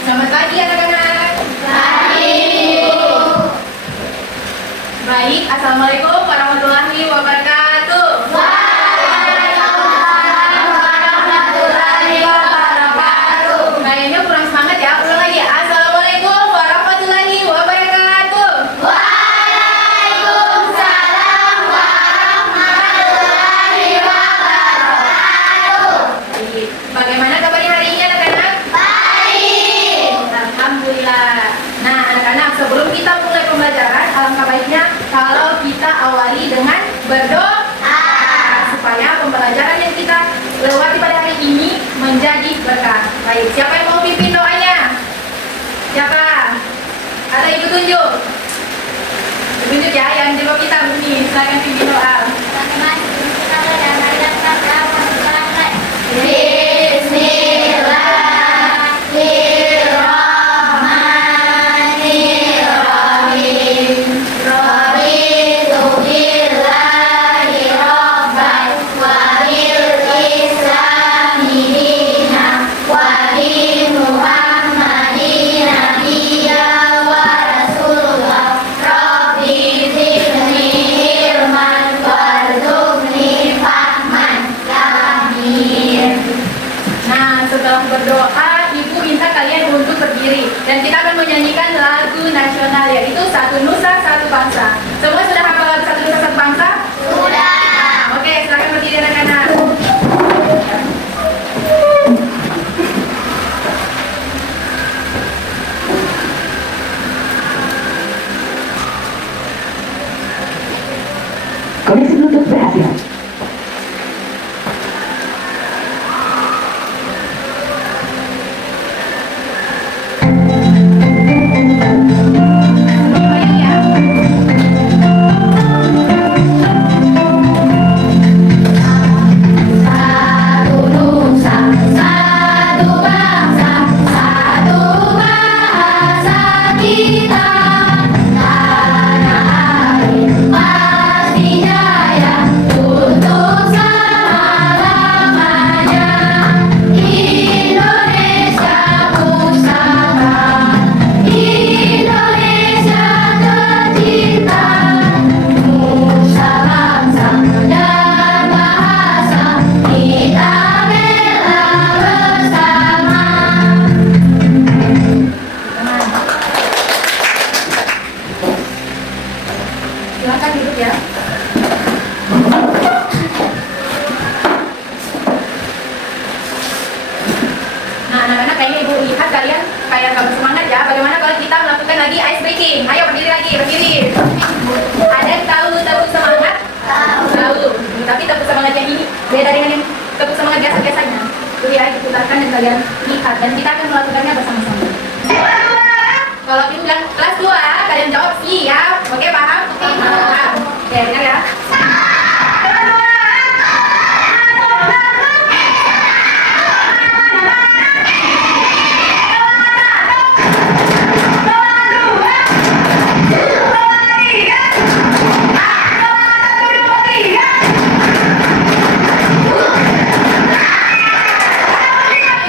Selamat pagi anak-anak. Pagi, Ibu. Baik, Assalamualaikum warahmatullahi wabarakatuh. Waalaikumsalam warahmatullahi wabarakatuh. Kayaknya kurang semangat ya. Ulang lagi. Assalamualaikum warahmatullahi wabarakatuh. Waalaikumsalam warahmatullahi wabarakatuh. Baik. Bagaimana kabarnya hari ini anak-anak? Baik. Alhamdulillah. Nah, anak-anak, sebelum kita mulai pembelajaran, alangkah baiknya kalau kita awali dengan berdoa supaya pembelajaran yang kita lewati pada hari ini menjadi berkah. Baik, siapa yang mau pimpin doanya? Siapa? Ada ibu tunjuk? Tunjuk ya, yang di bawah kita begini. Silakan pimpin doa. Bismillahirrahmanirrahim. Raditu billahi rabban wa bil islami dinan wa bi Muhammadin nabiyyan wa rasulullah. Rabbi zidni ilman warzuqni fahman. Amin. Nah, setelah berdoa, Ibu minta kalian untuk berdiri dan kita akan menyanyikan lagu nasional yaitu Satu Nusa Satu Bangsa. Semua sudah hafal lagu Satu Nusa Satu Bangsa? Sudah. Oke, silakan berdiri anak-anak. Koneksi Bluetooth berhasil. Kembali ya. Satu nusa, satu bangsa, satu bahasa kita. Tanah air pasti jaya untuk selama-lamanya. Indonesia pusaka, Indonesia tercinta. Nusa bangsa dan bahasa kita bela bersama. Silakan duduk ya. Nah, anak-anak, kayaknya Ibu lihat kalian kayak gak bersemangat ya. Bagaimana kalau kita melakukan lagi ice breaking? Ayo berdiri lagi, berdiri. Ada yang tahu tepuk semangat? Tahu. Tapi tepuk semangat yang ini beda dengan yang tepuk semangat biasa-biasanya. Itu ya, diputarkan dan kalian lihat dan kita akan melakukannya bersama-sama. Kalau Ibu bilang kelas 2, kalian jawab siap. Oke, paham? Paham. Oke, dengar ya.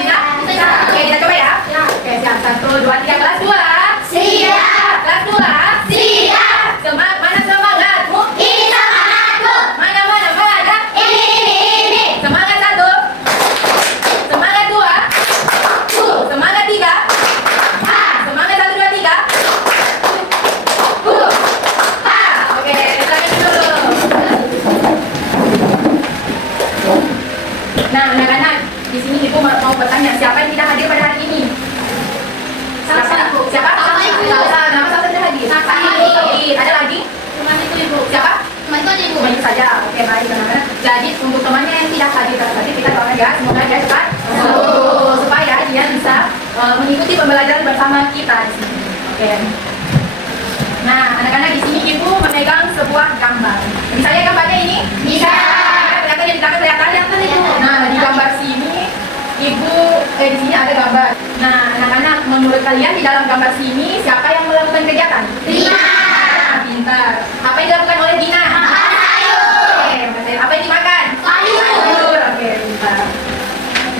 Siap? Oke, kita coba ya. Oke, siap. 1, 2, 3, kelas 2. Siap, Kelas 2. siap. Mana semangatmu? Ini semangatku. Mana mana? Ini. Semangat 1. Semangat 2. Semangat 3. Semangat 1, 2, 3. Oke, silakan dulu. Nah, anak-anak, di sini Ibu mau bertanya, siapa yang tidak hadir pada hari ini? Siapa, Ibu? Siapa? Sama, Ibu. Nama saya tidak hadir. Sama, Ibu. Ada lagi? Cuma itu, Ibu. Siapa? Cuma itu aja, Ibu. Cuma itu saja. Oke, baik teman-teman. Jadi untuk temannya yang tidak hadir tadi kita doakan ya, semoga dia cepat sembuh supaya dia bisa mengikuti pembelajaran bersama kita di sini. Oke. Nah, anak-anak, di sini Ibu memegang sebuah gambar. Bisa lihat gambarnya ini? Bisa. Kelihatan di belakang kelihatan? Nah, di gambar sini Ibu di sini ada gambar. Nah, anak-anak, menurut kalian di dalam gambar sini siapa yang melakukan kegiatan? Dina. Pintar. Apa yang dilakukan oleh Dina? Makan sayur. Oke, makan sayur. Apa yang dimakan? Sayur. Oke, pintar.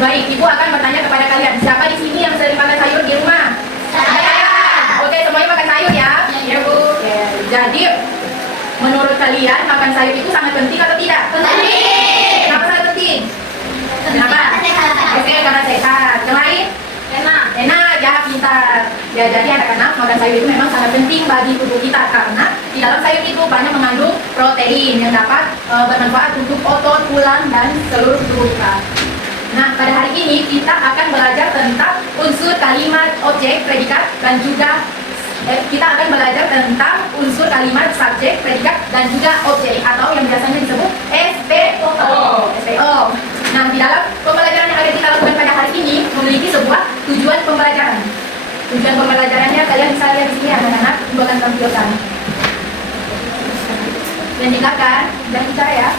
Baik, Ibu akan bertanya kepada kalian, siapa di sini yang sering makan sayur di rumah? kalian, makan sayur itu sangat penting atau tidak? Penting. Kenapa sangat penting? Kenapa? Oke, karena sehat. Yang lain? Enak, ya, pintar. Ya, jadi anak-anak makan sayur itu memang sangat penting bagi tubuh kita karena di dalam sayur itu banyak mengandung protein yang dapat bermanfaat untuk otot, tulang, dan seluruh tubuh kita. Nah, pada hari ini kita akan belajar tentang unsur kalimat, objek, predikat, dan juga kita akan belajar tentang unsur kalimat, subjek, predikat, dan juga objek atau yang biasanya disebut SPO. SPO. Nah, di dalam pembelajaran yang akan kita lakukan pada hari ini memiliki sebuah tujuan pembelajaran. Tujuan pembelajarannya kalian bisa lihat di sini anak-anak, ibu akan tampilkan. Dan di belakang, dan bicara ya.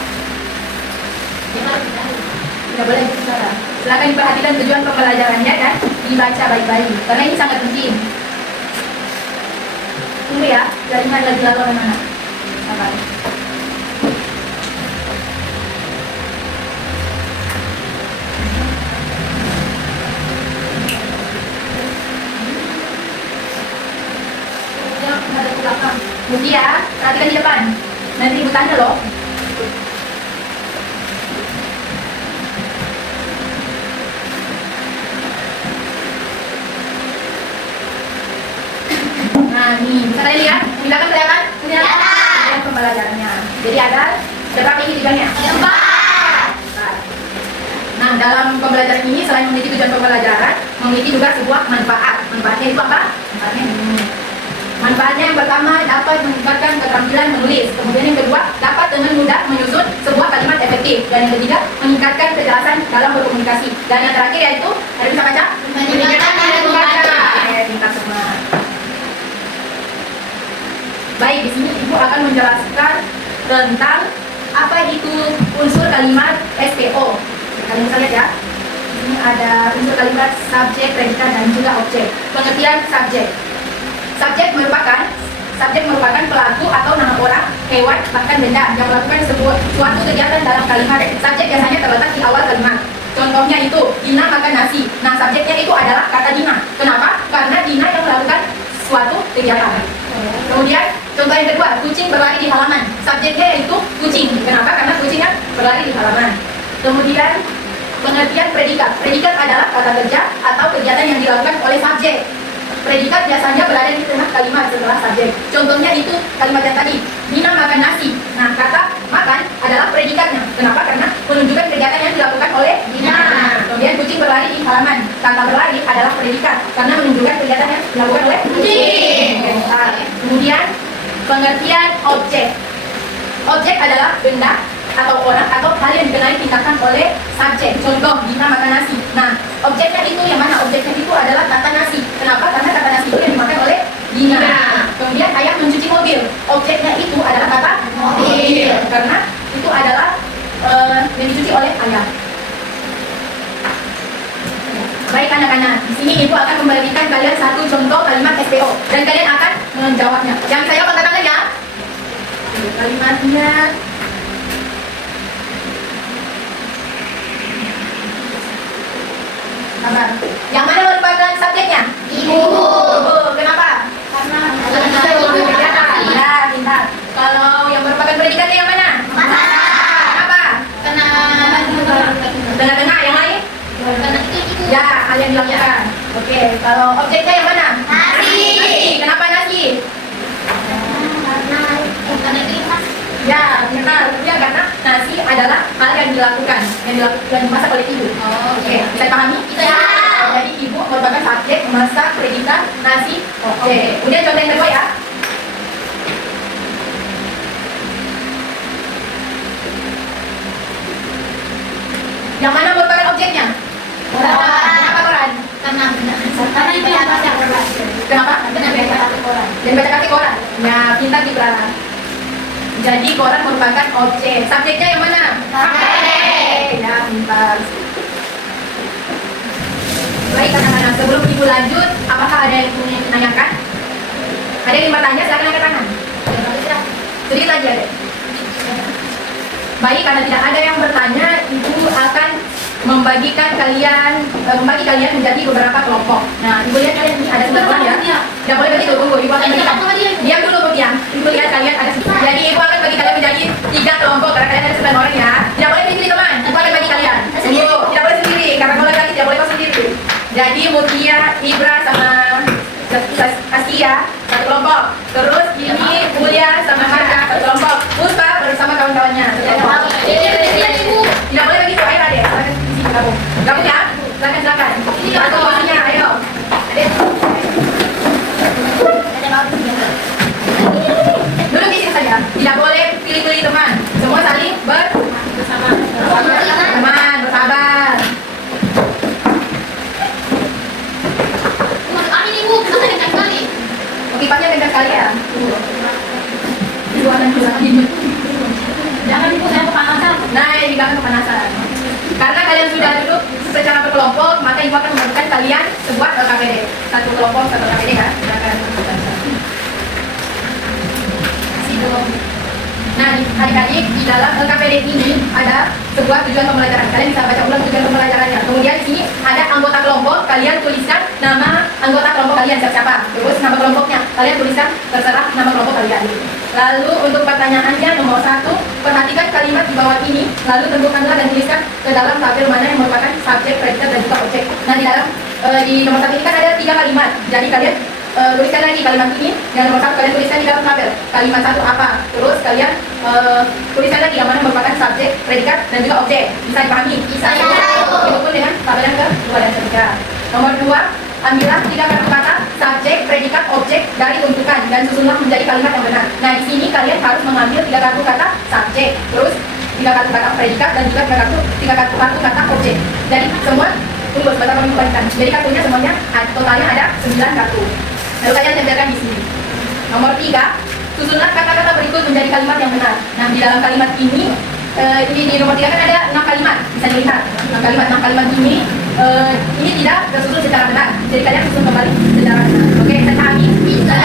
Tidak boleh bicara. Silakan diperhatikan tujuan pembelajarannya dan dibaca baik-baik karena ini sangat penting. Tunggu ya, jaringan lagi lalu anak-anak. Sabar. Bukti ya, perhatikan di depan. Nanti ibu tanya loh. Nah, nih, bisa kalian lihat? Di belakang kelihatan? Kelihatan pembelajarannya. Jadi ada berapa ini tujuannya? 4. Nah, dalam pembelajaran ini selain memiliki tujuan pembelajaran, memiliki juga sebuah manfaat. Manfaatnya itu apa? Manfaatnya ini. Manfaatnya yang pertama dapat meningkatkan keterampilan menulis. Kemudian yang kedua dapat dengan mudah menyusun sebuah kalimat efektif. Dan yang ketiga meningkatkan kejelasan dalam berkomunikasi. Dan yang terakhir yaitu ada bisa baca? Meningkatkan minat membaca. Pintar semua. Baik, di sini ibu akan menjelaskan tentang apa itu unsur kalimat SPO. Kalian bisa lihat ya. Di sini ada unsur kalimat subjek, predikat, dan juga objek. Pengertian subjek. Subjek merupakan pelaku atau nama orang, hewan, bahkan benda yang melakukan suatu kegiatan dalam kalimat. Subjek biasanya terletak di awal kalimat. Contohnya itu, Dina makan nasi. Nah, subjeknya itu adalah kata Dina. Kenapa? Karena Dina yang melakukan suatu kegiatan. Kemudian, contoh yang kedua, kucing berlari di halaman. Subjeknya yaitu kucing. Kenapa? Karena kucingnya berlari di halaman. Kemudian, pengertian predikat. Predikat adalah kata kerja atau kegiatan yang dilakukan oleh subjek. Predikat biasanya berada di tengah kalimat setelah subjek. Contohnya itu kalimat yang tadi, Dina makan nasi. Nah, kata makan adalah predikatnya. Kenapa? Karena menunjukkan kegiatan yang dilakukan oleh Dina. Kemudian kucing berlari di halaman. Kata berlari adalah predikat karena menunjukkan kegiatan yang dilakukan oleh kucing. Kemudian pengertian objek. Objek adalah benda atau orang atau hal yang dikenali tingkatkan oleh subjek. Contoh, Dina makan nasi. Nah, objeknya itu yang mana? Objeknya itu adalah kata nasi. Kenapa? Karena kata nasi itu yang dimakan oleh Dina. Kemudian ayah mencuci mobil. Objeknya itu adalah kata mobil. Karena itu adalah yang dicuci oleh ayah. Baik anak-anak, di sini ibu akan memberikan kalian satu contoh kalimat SPO dan kalian akan menjawabnya. Yang saya angkat tangan ya. Kalimatnya. Sabar. Yang mana merupakan subjeknya? Ibu. Kenapa? Karena Ya, pintar. Kalau yang merupakan predikatnya yang mana? Kenapa? Tengah-tengah, yang lain? Ya, hal yang dilakukan. Oke, kalau objeknya yang mana? Nasi. Kenapa nasi? Ya, benar. Ya, karena nasi adalah hal yang dilakukan dimasak oleh ibu. Oke, bisa pahami? Ya. Jadi ibu merupakan subjek, memasak, predikat, nasi. Oke. Kemudian contoh yang kedua ya. Yang mana merupakan objeknya? Koran. Kenapa koran? Karena itu yang baca koran. Kenapa? Koran. Dan baca kaki koran. Ya, pintar juga. Jadi koran merupakan objek. Subjeknya yang mana? Ya, pintar. Baik anak-anak, sebelum ibu lanjut, apakah ada yang ingin menanyakan? Ada yang bertanya? Silakan angkat tangan. Sedikit lagi ada. Baik, karena tidak ada yang bertanya, ibu akan membagi kalian menjadi beberapa kelompok. Nah, ibu lihat kalian ini ada 9 orang ya. Tidak boleh begitu, tunggu. Ibu akan bagi. Diam dulu, Bu, diam. Ibu lihat kalian ada 9. Jadi ibu akan bagi kalian menjadi 3 kelompok karena kalian ada 9 orang ya. Tidak boleh pilih teman, aku akan bagi kalian. Tunggu, tidak boleh sendiri karena kalau lagi tidak boleh kau sendiri. Jadi Mutia, Ibra sama Asia satu kelompok. Terus ini Mulia sama Marka satu kelompok. Puspa bersama kawan-kawannya satu kelompok. Tidak boleh begitu, ayo adek. Silakan di sini gabung. Gabung ya, silakan. Satu posisinya, ayo. Adek. Duduk di sini saja. Tidak boleh pilih-pilih teman. Semua saling bersama. Teman, bersabar. Kipasnya kencang sekali ya. Jangan ibu, saya kepanasan. Nah, ini jangan kepanasan. Karena kalian sudah duduk secara berkelompok, maka ibu akan memberikan kalian sebuah LKPD. Satu kelompok, satu LKPD ya. Silakan. Nah, adik-adik, di dalam LKPD ini ada sebuah tujuan pembelajaran. Kalian bisa baca ulang tujuan pembelajarannya. Kemudian di sini ada anggota kelompok. Kalian tuliskan nama anggota kelompok kalian siapa. Terus nama kelompoknya. Kalian tuliskan terserah nama kelompok kalian. Lalu untuk pertanyaannya nomor 1, perhatikan kalimat di bawah ini. Lalu tentukanlah dan tuliskan ke dalam tabel mana yang merupakan subjek, predikat, dan juga objek. Nah, di dalam di nomor 1 ini kan ada 3 kalimat. Jadi kalian tuliskan lagi kalimat ini. Yang nomor 1 kalian tuliskan di dalam tabel. Kalimat 1 apa? Terus kalian tuliskan lagi yang mana merupakan subjek, predikat, dan juga objek. Bisa dipahami? Bisa. Itu pun dengan tabel yang kedua dan ketiga. Nomor 2, ambillah 3 kata-kata subjek, predikat, objek dari untukan dan susunlah menjadi kalimat yang benar. Nah, di sini kalian harus mengambil 3 kata subjek, terus 3 kata predikat, dan juga 3 kata objek. Jadi semua tunggu sebentar kami kembalikan. Jadi kartunya semuanya totalnya ada 9 kartu. Lalu kalian tempelkan di sini. Nomor 3, susunlah kata-kata berikut menjadi kalimat yang benar. Nah, di dalam kalimat ini di nomor 3 kan ada 6 kalimat, bisa dilihat. 6 kalimat ini tidak tersusun secara benar. Jadi kalian susun kembali secara benar. Oke, kita pahami? Bisa.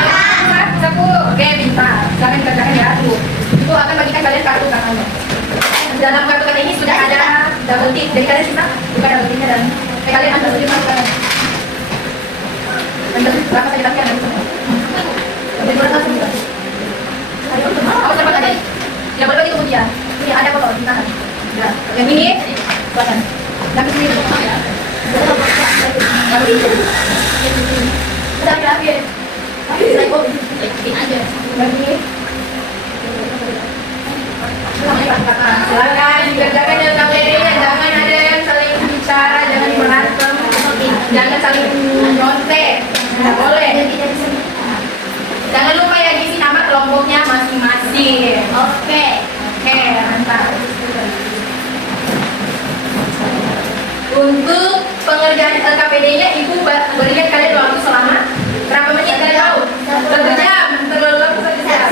Oke, pintar. Silakan dikerjakan ya. Itu akan bagikan kalian kartu katanya. Dalam kartu kata ini sudah ada double tick. Jadi kalian bisa buka double ticknya dan kalian ambil sendiri masukkan. Berapa saja tapi ada semua. Lebih kurang langsung juga. Awas cepat aja. Tidak boleh bagi kemudian. Ini ada foto di tangan. Yang ini, silakan. Yang ini. Yang ini. Sudah berakhir. Yang ini. Silakan dikerjakan dengan KPD-nya. Jangan ada yang saling bicara, jangan berantem, jangan saling nyontek. Tidak boleh. Jangan lupa ya isi nama kelompoknya masing-masing. Oke, mantap. Untuk pengerjaan LKPD-nya, Ibu berikan kalian waktu selama berapa menit kalian tahu? 1 jam. Terlalu lama 1 jam.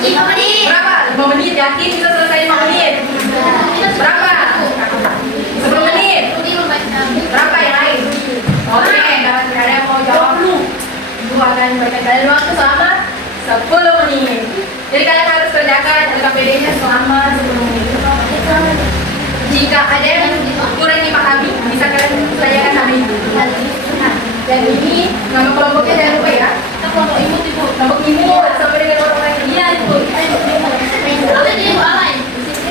5 menit. Berapa? 5 menit. Yakin bisa selesai 5 menit? Berapa? 10 menit. Berapa yang lain? Oke, dapat ada yang mau jawab. Ibu akan berikan kalian waktu selama 10 menit. Jadi kalian harus kerjakan LKPD-nya selama 10 menit. Jika ada yang kurang dipahami, bisa kalian tanyakan sama Ibu. Dan ini nama kelompoknya jangan lupa ya. Kelompok imut, kelompok imut sampai dengan orang lain. Iya, Ibu.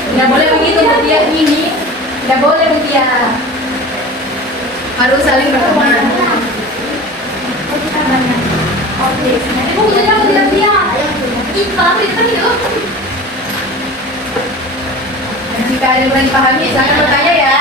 Tidak boleh begitu dia ini. Tidak boleh begitu. Harus saling berteman. Oke. Ibu jangan diam-diam. Jika ada yang kurang dipahami, silakan bertanya ya.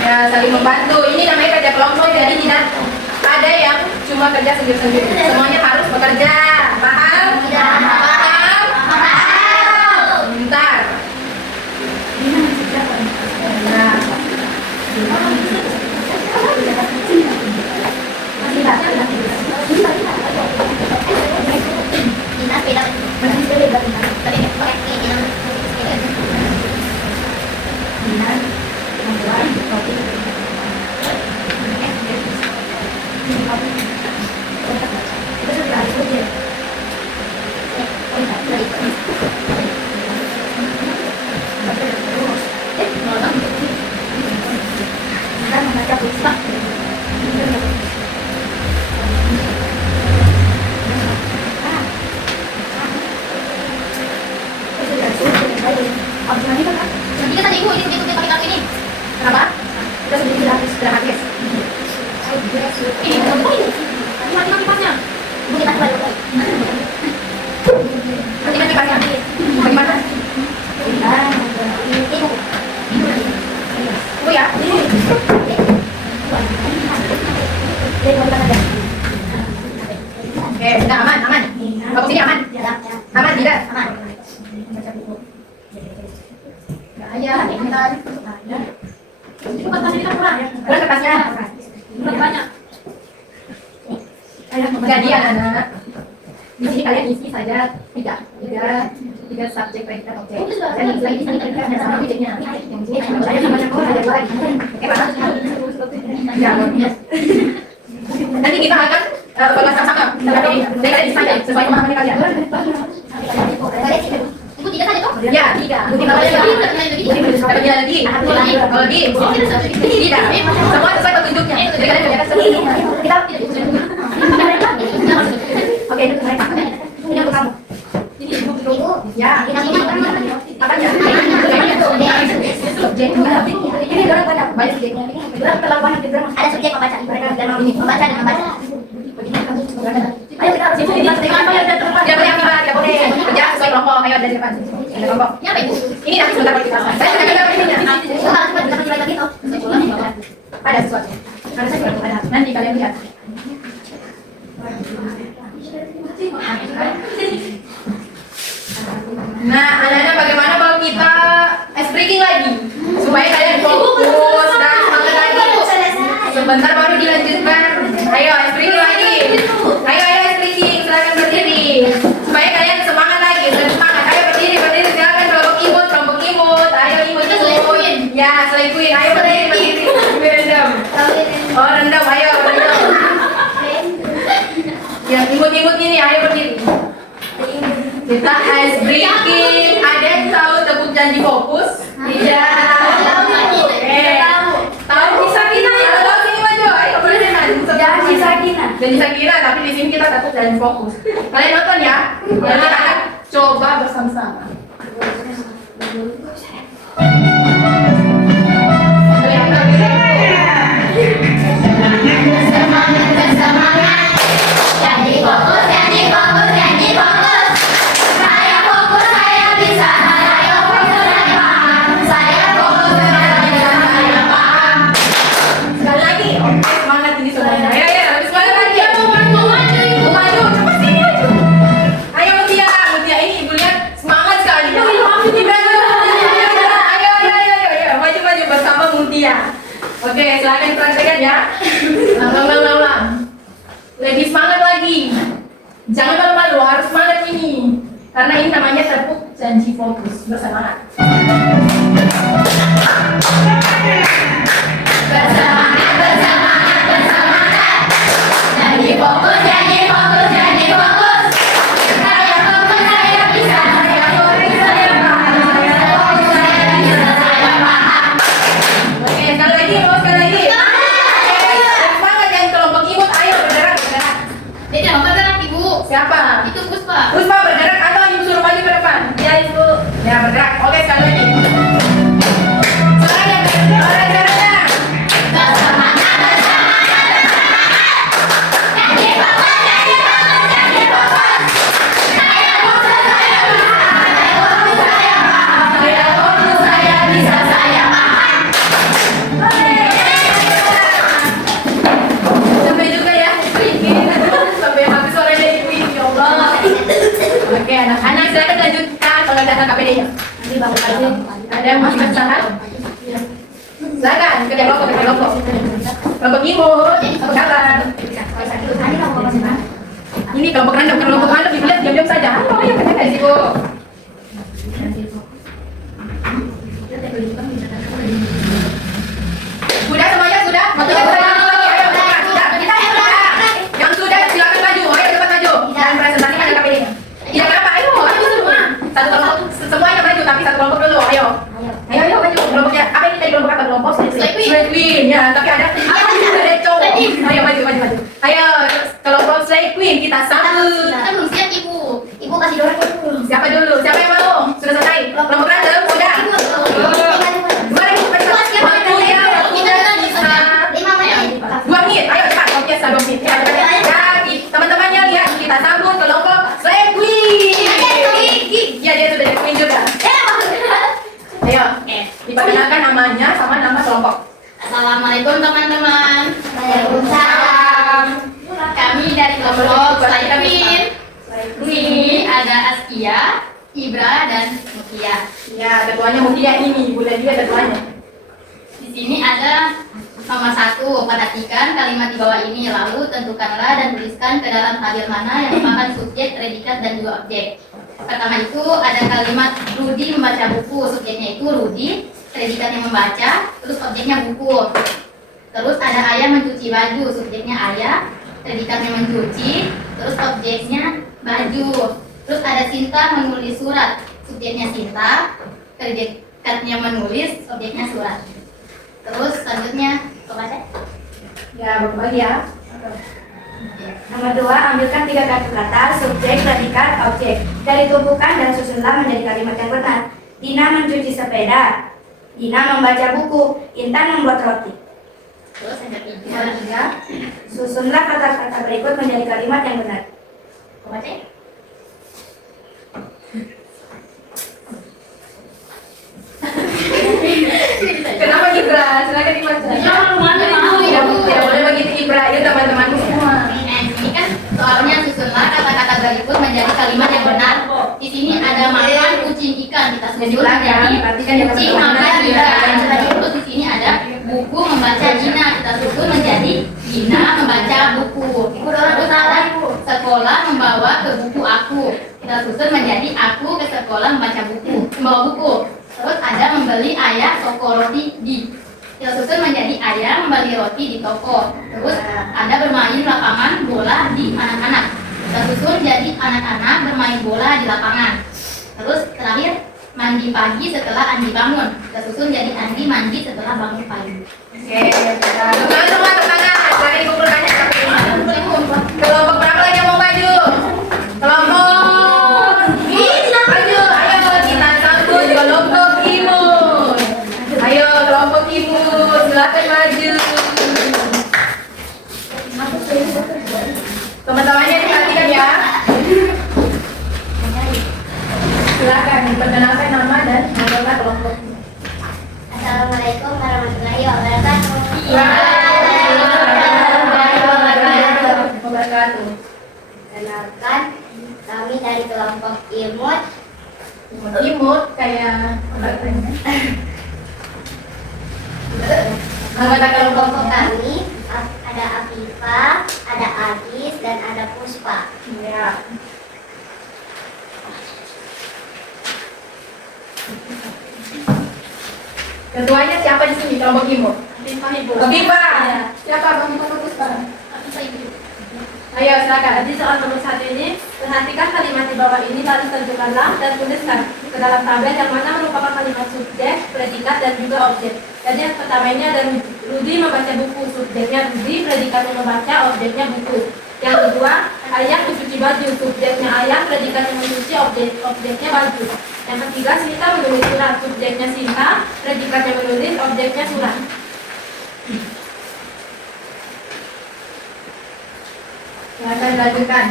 Ya, saling membantu. Ini namanya kerja kelompok, jadi tidak ada yang cuma kerja sendiri-sendiri. Semuanya harus bekerja. Paham? Paham? Bentar. Nah. Itu kertasnya kita kurang ya. Kurang kertasnya. Kurang banyak. Jadi anak-anak, di sini kalian isi saja tiga subjek predikat objek. Dan isi lagi ada sama objeknya. Yang sini saya sama campur ada dua lagi. Oke pak? Ya. Nanti kita akan bahas sama-sama. Tapi dari kalian isi saja sesuai pemahaman kalian. Ibu tiga saja toh? Ya, tiga. Tiga lagi. Kalau lebih, tidak. Semua sesuai petunjuknya. Jadi kalian kerjakan sendiri. Kita oke, itu mereka. Ini untuk kamu. Ya, makanya. Ini orang banyak subjeknya. Orang terlalu banyak juga. Ada subjek membaca. Membaca dan membaca. Ayo kita harus dia boleh aktibat, dia boleh kerja sesuai kelompok. Ayo dari depan. Ada kelompok. Ya apa itu? Ini nanti sebentar kalau kita bahas. Saya akan dapat ininya. Ada sesuatu. Ada sesuatu. Nanti kalian lihat. Nah, anak-anak bagaimana kalau kita ice breaking lagi supaya kalian fokus dan semangat lagi. Sebentar baru dilanjutkan. Ayo ice breaking lagi. Ayo ice breaking, silakan berdiri. Supaya kalian semangat lagi, semangat. Ayo berdiri, silakan kelompok imut. Ayo imut. Ya, selekuin. Ayo berdiri. Rendam. Oh, rendam. Ayo rendam. Yang imut-imut ini, ayo berdiri. Kita ice breaking. Ada yang tahu tepuk janji fokus? Iya. Tahu bisa kita ya? Tahu sini maju. Ayo berenang. Janji Sakina. Tapi di sini kita tepuk janji fokus. Kalian nonton ya? Nanti akan coba bersama-sama. Oke, silakan praktekkan ya. Ulang. Lebih semangat lagi. Jangan malu-malu, harus semangat ini. Karena ini namanya tepuk janji fokus. Bersemangat. Janji fokus. Saya fokus, saya bisa. Saya fokus, saya paham. Oke, sekali lagi. Semangat yang kelompok imut, ayo bergerak. Dia tidak bergerak ibu. Siapa? Itu Puspa. Puspa bergerak atau ibu suruh maju ke depan? Ya ibu. Ya bergerak. Oke, sekali lagi. Suaranya bergerak. Oke, anak-anak silakan lanjutkan kalau ada KPD-nya. Ada yang masih kesusahan? Silakan kerja kelompok. Kelompok imut, apa kabar? Ini kelompok anda dilihat diam-diam saja. Ayo kerjakan sih bu. Sudah semuanya sudah? Waktunya sudah lagi. Ayo sudah. Yang sudah silakan maju. Ayo cepat maju. Dan presentasikan ada KPD-nya. Tidak apa-apa, ayo semua. Satu kelompok, semuanya maju, tapi satu kelompok dulu, ayo maju. Kelompoknya, apa ini tadi kelompok apa? Kelompok Slay Queen, ya, tapi ada cowok. Ayo maju. Ayo, kelompok Slay Queen, kita sambut. Kita belum siap ibu. Ibu kasih dorong dulu. Siapa dulu? Siapa yang mau? Sudah selesai? Kelompok random, sudah? Mari kita waktunya 5 menit. 2 menit, ayo cepat, oke, 2 menit. Ya, teman-temannya lihat, kita sambut kelompok Slay Queen. Ya, dia sudah jadi queen juga. Ayo, diperkenalkan namanya sama nama kelompok. Assalamualaikum teman-teman. Waalaikumsalam. Kami dari kelompok Slay Queen. Ini ada Askia, Ibra, dan Mutia. Ya, ketuanya Mutia ini, Bu Nadia ketuanya. sini ada nomor 1, perhatikan kalimat di bawah ini, lalu tentukanlah dan tuliskan ke dalam tabel mana yang merupakan subjek, predikat, dan juga objek. Pertama itu ada kalimat Rudi membaca buku, subjeknya itu Rudi, predikatnya membaca, terus objeknya buku. Terus ada ayah mencuci baju, subjeknya ayah, predikatnya mencuci, terus objeknya baju. Terus ada Sinta menulis surat, subjeknya Sinta, predikatnya menulis, objeknya surat. Terus selanjutnya kepada Ya, berbagi ya. Nomor 2, ambilkan 3 kartu kata, subjek, predikat, objek. Dari tumpukan dan susunlah menjadi kalimat yang benar. Dina mencuci sepeda. Dina membaca buku. Intan membuat roti. terus ada Nomor 3 3. Susunlah kata-kata berikut menjadi kalimat yang benar. kepada Kenapa Ibra? Silakan dibaca. Tidak boleh begitu Ibra, ya teman-temanku semua. Ini kan soalnya susunlah kata-kata berikut menjadi kalimat yang benar. Di sini ada makan kucing ikan, kita Jadi susun ulang ya, menjadi perhatikan ya kucing teman-teman. makan ikan. Terus di sini ada buku membaca Gina, kita susun menjadi Gina membaca buku. Terus ada sekolah membawa ke buku aku, kita susun menjadi aku ke sekolah membawa buku. Terus ada membeli ayah toko roti di, kita susun menjadi ayah membeli roti di toko. Terus ada bermain lapangan bola di anak-anak, kita susun jadi anak-anak bermain bola di lapangan. Terus terakhir mandi pagi setelah Andi bangun, kita susun jadi Andi mandi setelah bangun pagi. Oke, teman-teman tangan. Silakan dikumpulkan ya. Kelompok berapa lagi yang mau maju? Kelompok maju. Ayo kita sambut kelompok imut. Ayo kelompok imut, silakan maju. Teman-temannya diperhatikan ya. Silakan perkenalkan nama dan anggota kelompok. Assalamualaikum warahmatullahi wabarakatuh. Wabarakatuh. Kenalkan, kami dari kelompok imut. Imut kayak anggota Kelompok kelompok kami ada Afifa, ada Agis, dan ada Puspa. ya. Ketuanya siapa di sini kelompok imut? Bipa. Siapa Bang Fokus Pak? Ayo silakan. Jadi soal nomor 1 ini, perhatikan kalimat di bawah ini lalu tentukanlah dan tuliskan ke dalam tabel yang mana merupakan kalimat subjek, predikat, dan juga objek. Jadi yang pertama ini ada Rudi membaca buku, subjeknya Rudi, predikatnya membaca, objeknya buku. Yang kedua, ayah mencuci baju, subjeknya ayah, predikatnya mencuci, objeknya baju. Yang ketiga, Sinta menulis surat, subjeknya Sinta, predikatnya menulis, objeknya surat. Silakan dilanjutkan.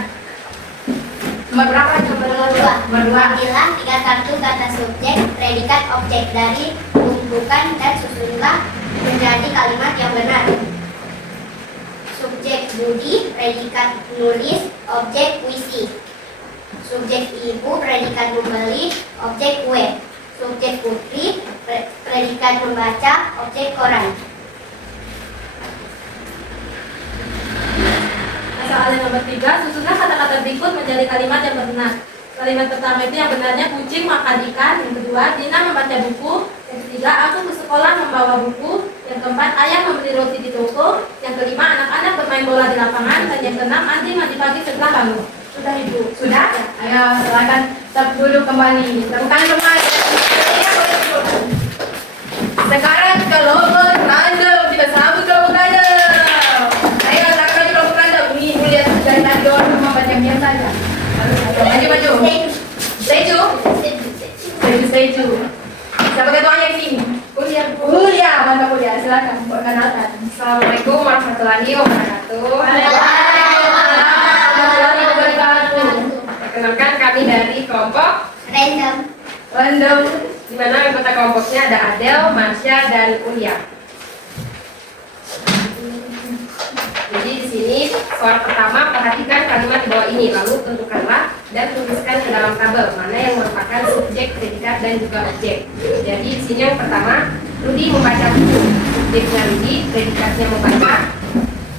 Nomor berapa? Nomor 2. Nomor 2. Ambillah 3 kartu kata subjek, predikat, objek dari tumpukan dan susunlah menjadi kalimat yang benar. Subjek Budi, predikat nulis, objek puisi. Subjek ibu, predikat membeli, objek kue. Subjek putri, predikat membaca, objek koran. Soal yang nomor 3, susunlah kata-kata berikut menjadi kalimat yang benar. Kalimat pertama itu yang benarnya kucing makan ikan. Yang kedua, Dina membaca buku. Yang ketiga, aku ke sekolah membawa buku. Yang keempat, ayah membeli roti di toko. Yang kelima, anak-anak bermain bola di lapangan. Dan yang keenam, Andi mandi pagi setelah bangun. Sudah Ibu. Sudah? Ayo silakan tetap duduk kembali. Temukan semua. Sekarang kelompok random, kita sambut kelompok random. Ayo silakan maju kelompok random. Ini lihat dari tadi orang sama bacanya saja. Maju. Seju. Siapa ketuanya di sini? Kuliah, mantap kuliah. Silakan perkenalkan. Assalamualaikum warahmatullahi wabarakatuh. Warahmatullahi wabarakatuh. Perkenalkan kami dari kelompok Random. di mana anggota kelompoknya ada Adel, Marsha, dan Ulia. Jadi di sini soal pertama, perhatikan kalimat di bawah ini, lalu tentukanlah dan tuliskan ke dalam tabel mana yang merupakan subjek, predikat, dan juga objek. Jadi di sini yang pertama, Rudi membaca buku. subjeknya Rudi, predikatnya membaca,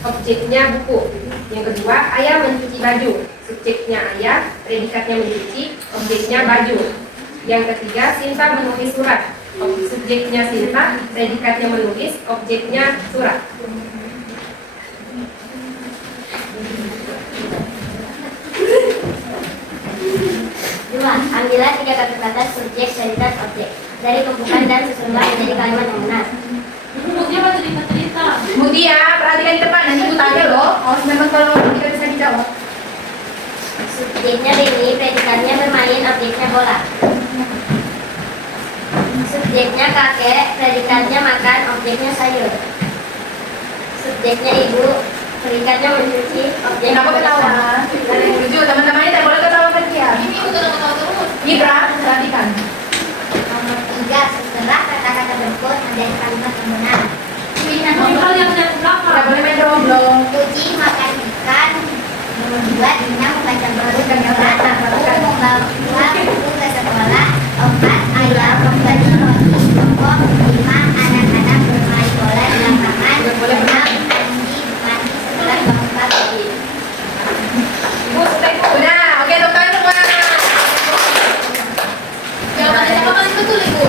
objeknya buku. Yang kedua, ayah mencuci baju, subjeknya ayah, predikatnya mencuci, objeknya baju. Yang ketiga, Sinta menulis surat, subjeknya Sinta, predikatnya menulis, objeknya surat. 2. Ambillah 3 kata kata subjek, predikat, objek dari tumpukan dan susunlah menjadi kalimat yang benar. Dia apa cerita-cerita? Budi ya, perhatikan di depan, nanti ibu tanya loh. Oh, memang kalau tidak bisa dijawab. Subjeknya Beni, predikatnya bermain, objeknya bola. Subjeknya kakek, predikatnya makan, objeknya sayur. Subjeknya ibu, predikatnya mencuci, objeknya Kenapa ketawa? Ada yang lucu, teman-temannya tak boleh ketawa kan dia. Ini udah ketawa terus. Ibra, perhatikan. Nomor 3. Setelah kata-kata berikut menjadi kalimat yang benar. Pilihan Hal yang dari Tidak belakang. boleh main romblong. Kucing makan ikan. Nomor 2. Dina membaca buku dan surat. Nomor 3. membawa buku ke sekolah. 4. Ayah membeli roti. Nomor 5. Anak-anak bermain bola di lapangan. 6. Mandi setelah bangun pagi. Ibu, sudah ibu. Udah, oke dokter semua. jawabannya siapa paling betul ibu?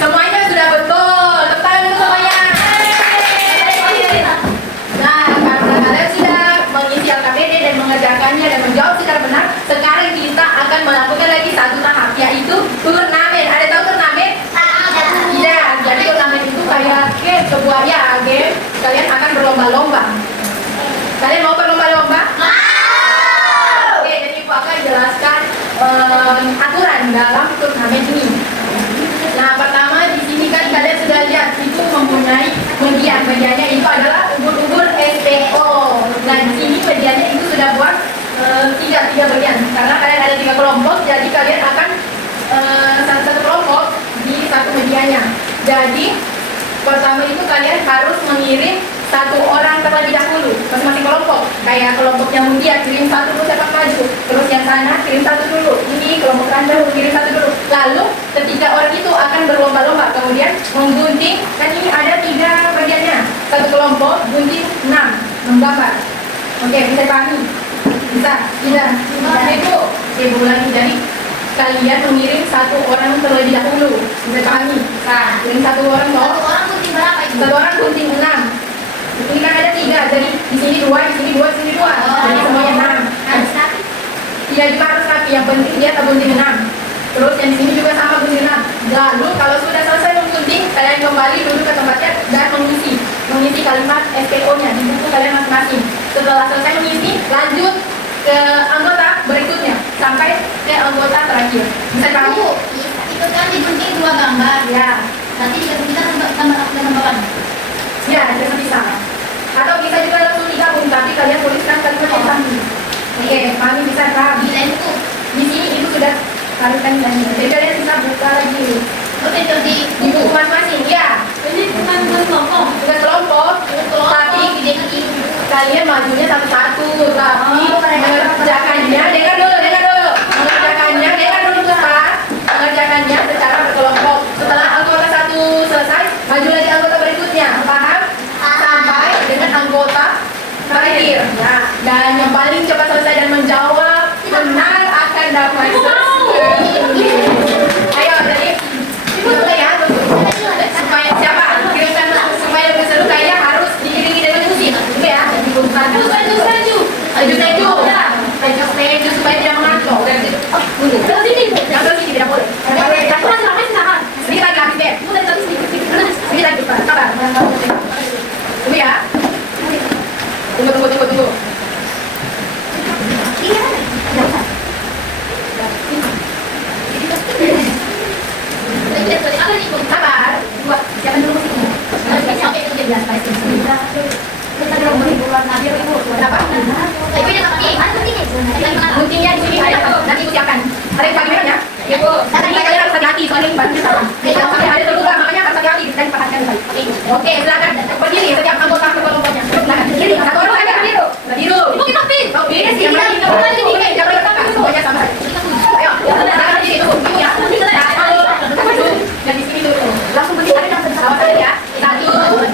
Semuanya sudah betul. Tepuk dulu semuanya. Nah, karena kalian sudah mengisi LKPD dan mengerjakannya dan menjawab secara benar, sekarang kita akan melakukan lagi satu tahap, yaitu turnamen. Ada tahu turnamen? Tidak. Jadi turnamen itu kayak game, sebuah game. Kalian akan berlomba-lomba. Kalian mau berlomba-lomba? Oke, jadi ibu akan jelaskan aturan dalam turnamen ini. Nah, pertama di sini kan kalian sudah lihat itu mempunyai bagian. Bagiannya itu adalah ubur-ubur SPO. Nah, di sini bagiannya itu sudah buat tiga bagian. Karena kalian ada 3 kelompok, jadi kalian akan satu kelompok di satu bagiannya. Jadi pertama itu kalian harus mengirim 1 orang terlebih dahulu masing-masing kelompok. Kayak kelompoknya Mutia kirim 1 dulu sepak maju, terus yang sana kirim 1 dulu, ini kelompok Anda kirim 1 dulu. Lalu ketiga orang itu akan berlomba-lomba, kemudian menggunting. Kan ini ada 3 bagiannya, satu kelompok gunting 6 menggambar. Oke, bisa pahami? Bisa? Tidak? Ibu? Ibu lagi. Jadi kalian mengirim 1 orang terlebih dahulu. Bisa pahami? Nah, kirim 1 orang toh. Satu orang gunting berapa ibu? 1 orang gunting 6. Ini kan ada 3, jadi di sini 2, di sini 2, di sini 2. Jadi semuanya 6. Harus rapi. Tidak juga harus rapi, yang penting dia gunting 6. Terus yang di sini juga sama gunting 6. Lalu kalau sudah selesai menggunting, kalian kembali duduk ke tempatnya dan mengisi kalimat SPO-nya di buku kalian masing-masing. Setelah selesai mengisi, lanjut ke anggota berikutnya sampai ke anggota terakhir. Bisa kamu? Ibu, itu kan digunting 2 gambar. Ya. Nanti kita tambahkan. Ya, bisa. Atau bisa juga langsung digabung, tapi kalian tuliskan kalimat yang sama. Oke, kami bisa kan? Bila itu. Di sini ibu sudah taruhkan dan jadi kalian bisa buka lagi Oke, itu di di buku masing-masing. Ya, Ini bukan kelompok. bukan kelompok, tapi kalian majunya satu-satu, tapi mengerjakannya, dengar dulu, mengerjakannya secara berkelompok. Setelah anggota 1 selesai, maju lagi anggota berikutnya, paham? Sampai dengan anggota terakhir. Nah, dan yang paling cepat selesai dan menjawab benar akan dapat ayo, jadi mulai ya, supaya siapa? Kirimkan supaya lebih seru kayaknya harus diiringi dengan musik. Oke ya, setuju. Supaya tidak mengantuk. Terus sini, jangan sini tidak boleh. Sedikit lagi habis deh. Sedikit lagi, Pak. Sabar. Tunggu ya. Tunggu. Apa nih ibu? Sabar. Buat siapa dulu musiknya? Sampai itu 13 pasti. Kenapa? Ibu yang ngerti. Guntingnya di sini ada, nanti ibu siapkan. Ada yang pakai ya? Ya bu. Tapi kalian harus hati-hati soalnya bantunya salah. Kalau sampai ada terluka, makanya harus hati-hati dan perhatikan sekali. Oke, silakan berdiri setiap anggota kelompoknya. Silakan berdiri. Satu orang aja berdiri. Ibu kita pin. Oke, siap lagi. Oke, jangan lupa semuanya sama. Ayo, silakan berdiri dulu. Ibu ya. Dan di sini dulu. Langsung berdiri ada yang sama ya. 1,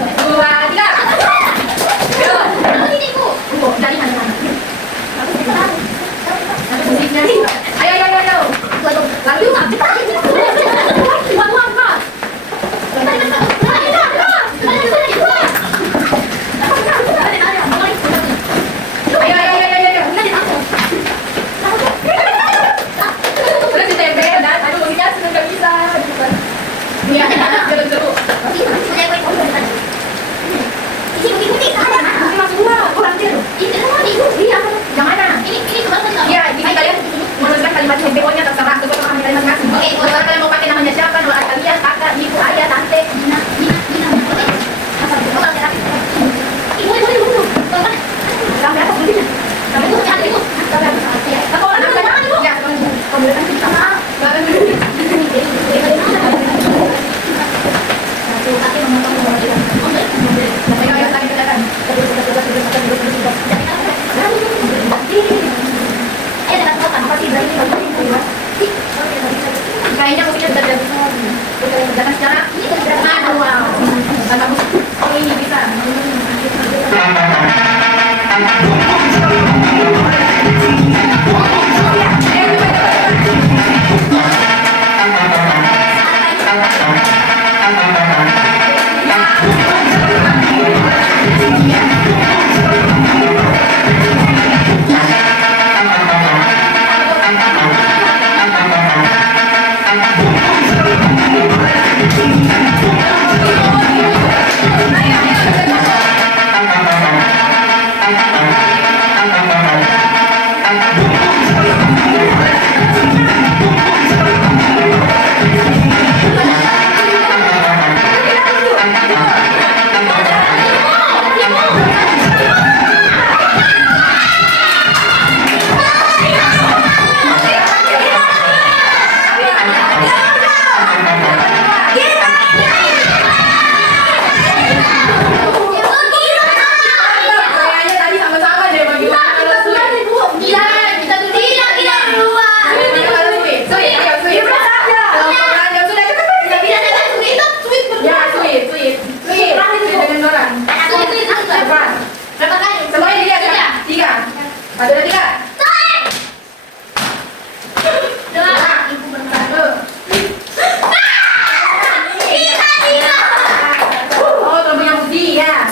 Ayo lagi kelihatan. Kayaknya kopinya udah jadi jangan sekarang. Aduh, wow. Oh ini bisa. Kayaknya tadi sama-sama deh bagaimana kalau sulit. Kalau sulit, ayo sulit. Yang sudah kita ya sulit. Dengan orang. Cepat. Semuanya dilihat ya. 3. Pada 3. Oh, kamu punya bukti ya.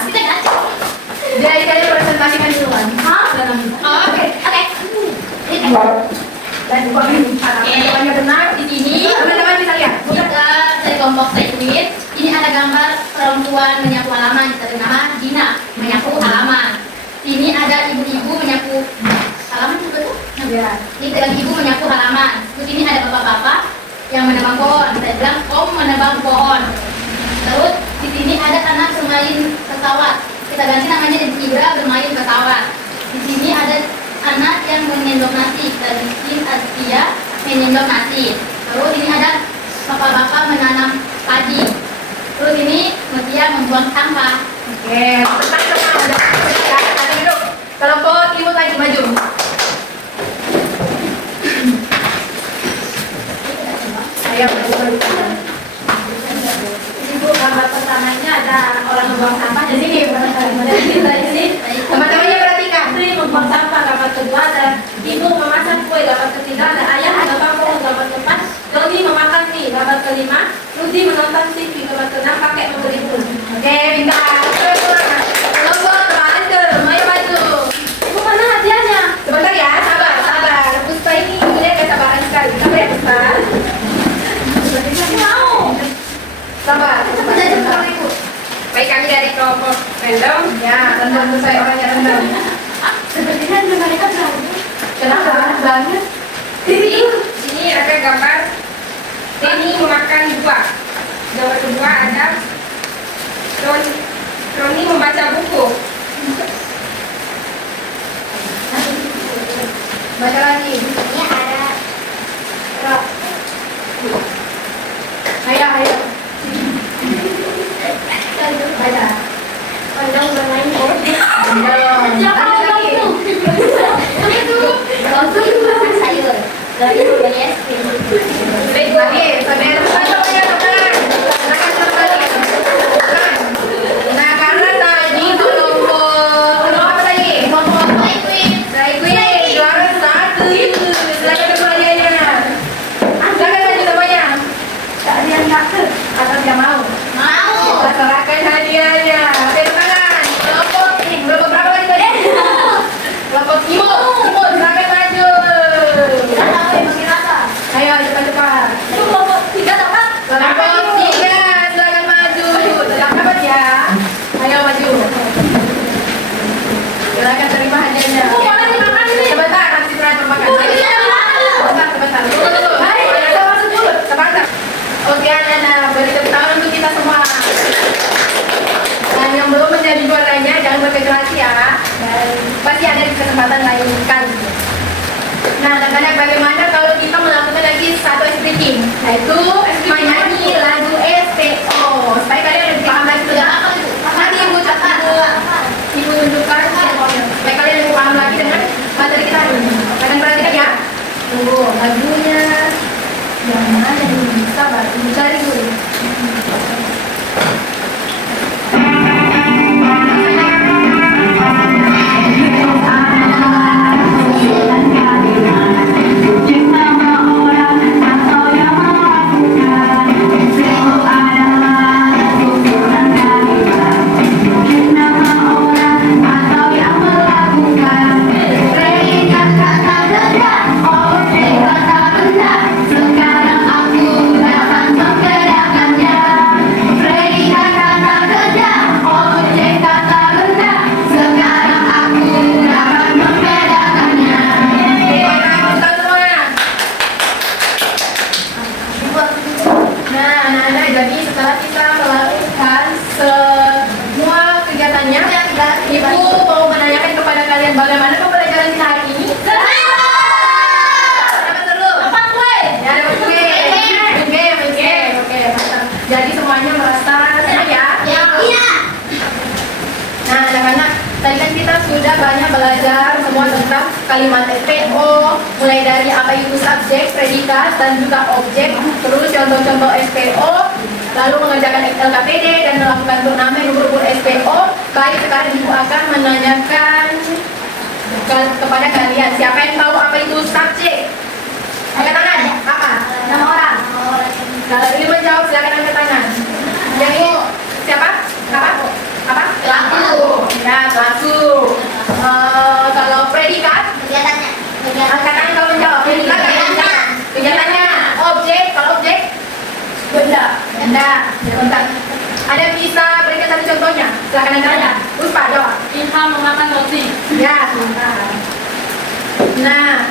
Jadi kalian presentasikan duluan. Dan jawabannya benar Di sini teman-teman bisa lihat. kita dari kelompok Sekuit. Ini ada gambar perempuan menyapu halaman, bernama Dina menyapu halaman. Sini ada ibu-ibu menyapu halaman, betul? Ya. Ini dengan ibu menyapu halaman. Terus ini ada bapak-bapak yang menebang pohon. Saya bilang om menebang pohon. Terus di sini ada anak bermain pesawat. Kita ganti namanya Ibra bermain pesawat. Di sini ada anak yang mengendong nasi. Kita bikin Asia mengendong nasi. Terus ini ada bapak-bapak menanam padi. Terus ini Mutia membuang sampah. Oke, tentang sama ada duduk. Kelompok ibu lagi maju. Ayo, Ibu, gambar pertamanya ada orang membuang sampah di sini. Dari sini. Teman-temannya perhatikan. Istri membuang sampah, gambar kedua ada ibu memasak kue, gambar ketiga ada ayah menebang pohon, gambar keempat Doni memakan mie, gambar kelima Rudi menonton TV, gambar keenam pakai memberi bun. Oke, pintar. Kelompok terakhir, ayo maju. Ibu mana hadiahnya? Sebentar ya, sabar. Puspa ini ibunya gak sabaran sekali. Sabar ya Puspa. Mau. Sabar. Baik, kami dari kelompok random. Ya, random sesuai orangnya random. Sepertinya mereka jauh. Kenapa banget? Ini ada gambar Denny memakan buah. Gambar kedua ada Roni membaca buku. Baca lagi. Ini ada Rob. Ayo. Baca. Kondom bermain bola. Lanjut lagi. Langsung masak sayur. Lalu membeli es krim. Baik lagi. Saudara teman-temannya teman. Silakan kembali. Nah, karena tadi kelompok apa tadi? Kelompok Sekuit juara 1. Silakan kembali aja. Silakan maju semuanya. Kalian tak ke? Atau tidak mau? Mau. Serahkan hadiahnya. Oke, tangan. Kelompok berapa kali tadi? Kelompok Timur, silakan maju. Ayo cepat-cepat. Itu kelompok 3 dapat. Kelompok 3, silakan maju. Tetap dapat ya. Ayo maju. Silakan terima hadiahnya. Boleh dimakan ini. Sebentar, nanti terakhir makan. Sebentar. Tunggu. Ayo, masuk dulu. Sebentar. Oke, anak-anak, beri tepuk tangan untuk kita semua. Dan yang belum menjadi juaranya jangan berkecil hati ya. Dan pasti ada di kesempatan lain kali. Nah, anak-anak, bagaimana kalau kita melakukan lagi satu ice breaking, yaitu menyanyi lagu STO. Supaya kalian lebih paham lagi bagaimana pembelajaran kita hari ini? Dapat seru? Apa gue? Ya, dapat game. Oke, mantap. Jadi semuanya merasa senang ya? Iya. Nah, anak-anak, tadi kan kita sudah banyak belajar semua tentang kalimat SPO, mulai dari apa itu subjek, predikat, dan juga objek, terus contoh-contoh SPO, lalu mengerjakan LKPD dan melakukan turnamen huruf SPO. Baik, sekarang Ibu akan menanyakan kepada kalian, siapa yang tahu apa itu subjek? Angkat tangan. Apa? Nama orang. Kalau ingin menjawab, silakan angkat tangan. Yang ini siapa? Apa? Pelaku. Ya, pelaku. Kalau predikat, Kegiatannya. angkat tangan kalau menjawab. Predikat kegiatannya. Objek, kalau objek benda. Ya, bentar. Ada yang bisa berikan satu contohnya? Silakan angkat tangan. Puspa, jawab. Ilham memakan roti. Ya, sebentar. Nah,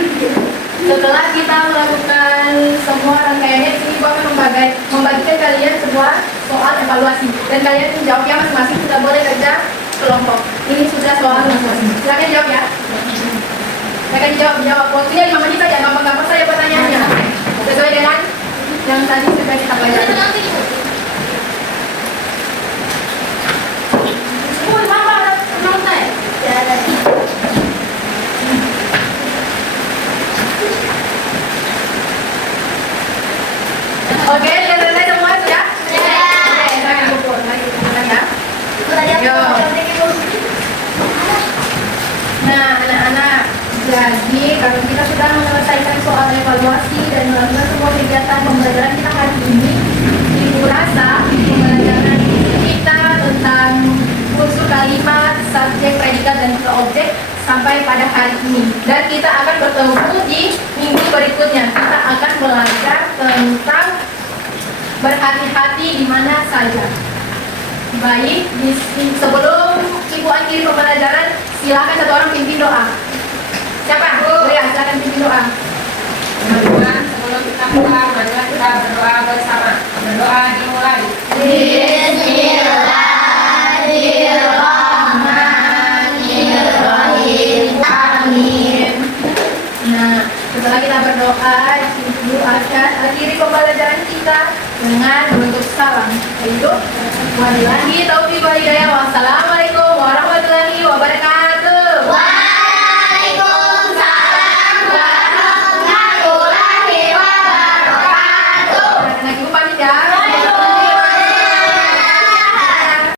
setelah kita melakukan semua rangkaiannya, di sini Ibu akan membagikan kalian semua soal evaluasi dan kalian menjawabnya masing-masing, sudah boleh kerja kelompok. Ini sudah soal masing-masing. Silakan jawab ya. Silakan dijawab. Waktunya 5 menit saja, gampang-gampang saja pertanyaannya. Sesuai dengan yang tadi sudah kita pelajari. Oke, sudah selesai semua sudah? Ya. Oke, silakan buku. Mari kita mulai ya. Yo. Nah, anak-anak, jadi kalau kita sudah menyelesaikan soal evaluasi dan melakukan semua kegiatan pembelajaran kita hari ini, Ibu rasa pembelajaran kita tentang unsur kalimat, subjek, predikat, dan juga objek sampai pada hari ini. Dan kita akan bertemu di minggu berikutnya. Kita akan belajar tentang berhati-hati di mana saja. Baik, sebelum Ibu akhiri pembelajaran, silakan satu orang pimpin doa. Siapa? Ya, silakan pimpin doa. Teman-teman, sebelum kita pulang, marilah kita berdoa bersama. Berdoa dimulai. Nah, setelah kita berdoa, Ibu akan akhiri pembelajaran kita dengan bentuk salam, yaitu wabillahi taufiq wal hidayah. Wassalamualaikum warahmatullahi wabarakatuh.